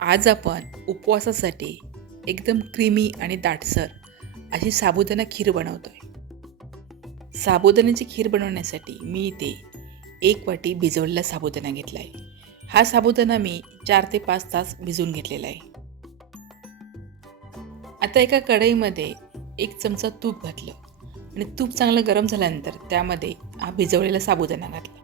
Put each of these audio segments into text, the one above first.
आज आपण उपवासासाठी एकदम क्रीमी आणि दाटसर अशी साबुदाणा खीर बनवतोय. साबुदाण्याची खीर बनवण्यासाठी मी इथे एक वाटी भिजवलेला साबुदाणा घेतला आहे हा साबुदाणा मी चार ते पाच तास भिजवून घेतलेला आहे. आता एका कढईमध्ये एक चमचा तूप घातलं आणि तूप चांगलं गरम झाल्यानंतर त्यामध्ये हा भिजवलेला साबुदाणा घातला.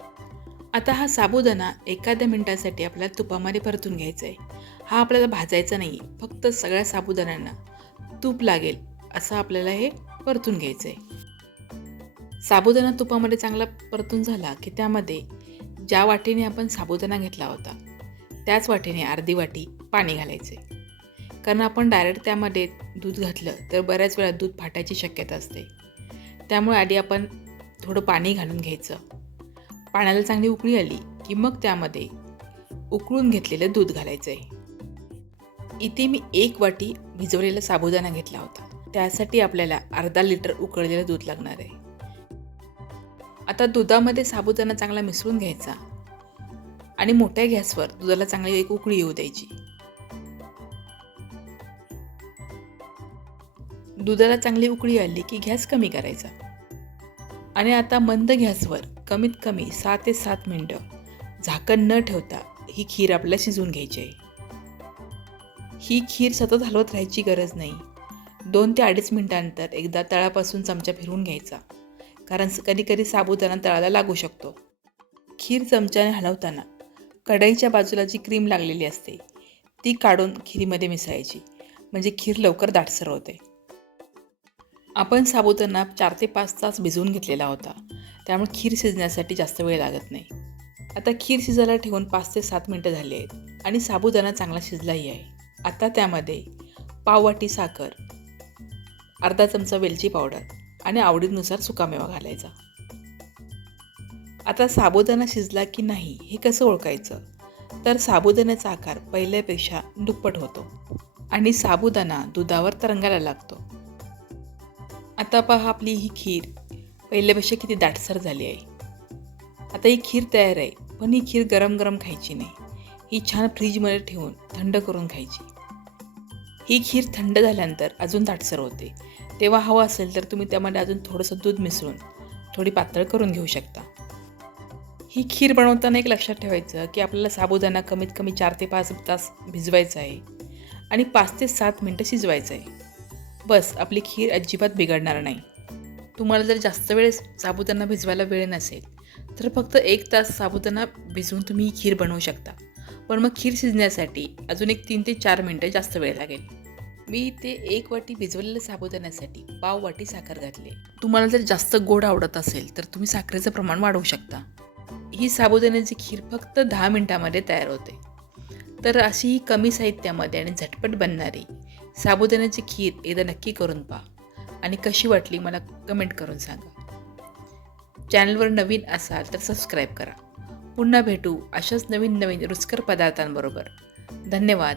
आता हा साबुदाणा एखाद्या मिनिटासाठी आपल्याला तुपामध्ये परतून घ्यायचा आहे हा आपल्याला भाजायचा नाही फक्त सगळ्या साबुदाण्यांना तूप लागेल असं आपल्याला हे परतून घ्यायचं आहे साबुदाणा तुपामध्ये चांगला परतून झाला की त्यामध्ये ज्या वाटीने आपण साबुदाणा घेतला होता त्याच वाटीने अर्धी वाटी पाणी घालायचे कारण आपण डायरेक्ट त्यामध्ये दूध घातलं तर बऱ्याच वेळा दूध फाटायची शक्यता असते. त्यामुळे आधी आपण थोडं पाणी घालून घ्यायचं. पाण्याला चांगली उकळी आली की मग त्यामध्ये उकळून घेतलेलं दूध घालायचं आहे इथे मी एक वाटी भिजवलेला साबुदाणा घेतला होता. त्यासाठी आपल्याला अर्धा लिटर उकळलेलं दूध लागणार आहे. आता दुधामध्ये साबुदाणा चांगला मिसळून घ्यायचा आणि मोठ्या गॅसवर दुधाला चांगली एक उकळी येऊ द्यायची. दुधाला चांगली उकळी आली की गॅस कमी करायचा. आणि आता मंद गॅसवर कमीत कमी सहा ते सात मिनटं झाकण न ठेवता ही खीर आपल्याला शिजवून घ्यायची आहे. ही खीर सतत हलवत राहायची गरज नाही. दोन ते अडीच मिनटानंतर एकदा तळापासून चमचा फिरवून घ्यायचा. कारण कधीकधी साबुदाणा तळाला लागू शकतो. खीर चमच्याने हलवताना कढईच्या बाजूला जी क्रीम लागलेली असते ती काढून खिरीमध्ये मिसळायची. म्हणजे खीर लवकर दाटसर होते. आपण साबुदाणा चार ते पाच तास भिजवून घेतलेला होता. त्यामुळे खीर शिजण्यासाठी जास्त वेळ लागत नाही. आता खीर शिजायला ठेवून पाच ते सात मिनटं झाली आहेत आणि साबुदाणा चांगला शिजलाही आहे. आता त्यामध्ये पाववाटी साखर अर्धा चमचा वेलची पावडर आणि आवडीनुसार सुकामेवा घालायचा. आता साबुदाणा शिजला की नाही हे कसं ओळखायचं? तर साबुदाण्याचा आकार पहिल्यापेक्षा दुप्पट होतो आणि साबुदाणा दुधावर तरंगायला लागतो. आता पहा आपली ही खीर. पहिल्यापेक्षा किती दाटसर झाली आहे. आता ही खीर तयार आहे. पण ही खीर गरम गरम खायची नाही. ही छान फ्रीजमध्ये ठेवून थंड करून खायची. ही खीर थंड झाल्यानंतर अजून दाटसर होते. तेव्हा हवं असेल तर तुम्ही त्यामध्ये अजून थोडंसं दूध मिसळून थोडी पातळ करून घेऊ शकता. ही खीर बनवताना एक लक्षात ठेवायचं की आपल्याला साबुदाणा कमीत कमी चार ते पाच तास भिजवायचा आहे आणि पाच ते सात मिनटं शिजवायचं आहे. बस आपली खीर अजिबात बिघडणार नाही. तुम्हाला जर जास्त वेळेस साबुदाणा भिजवायला वेळ नसेल तर फक्त एक तास साबुदाणा भिजवून तुम्ही ही खीर बनवू शकता. पण मग खीर शिजण्यासाठी अजून एक तीन ते चार मिनटं जास्त वेळ लागेल. मी इथे एक वाटी भिजवलेल्या साबुदाण्यासाठी पाव वाटी साखर घातली तुम्हाला जर जास्त गोड आवडत असेल तर तुम्ही साखरेचं प्रमाण वाढवू शकता. ही साबुदाण्याची खीर फक्त दहा मिनटामध्ये तयार होते. तर अशी ही कमी साहित्यामध्ये आणि झटपट बनणारी साबुदाण्याची खीर एकदा नक्की करून पहा. आणि कशी वाटली मला कमेंट करून सांगा. चॅनलवर नवीन असाल तर सबस्क्राईब करा. पुन्हा भेटू अशाच नवीन नवीन रुचकर पदार्थांबरोबर. धन्यवाद.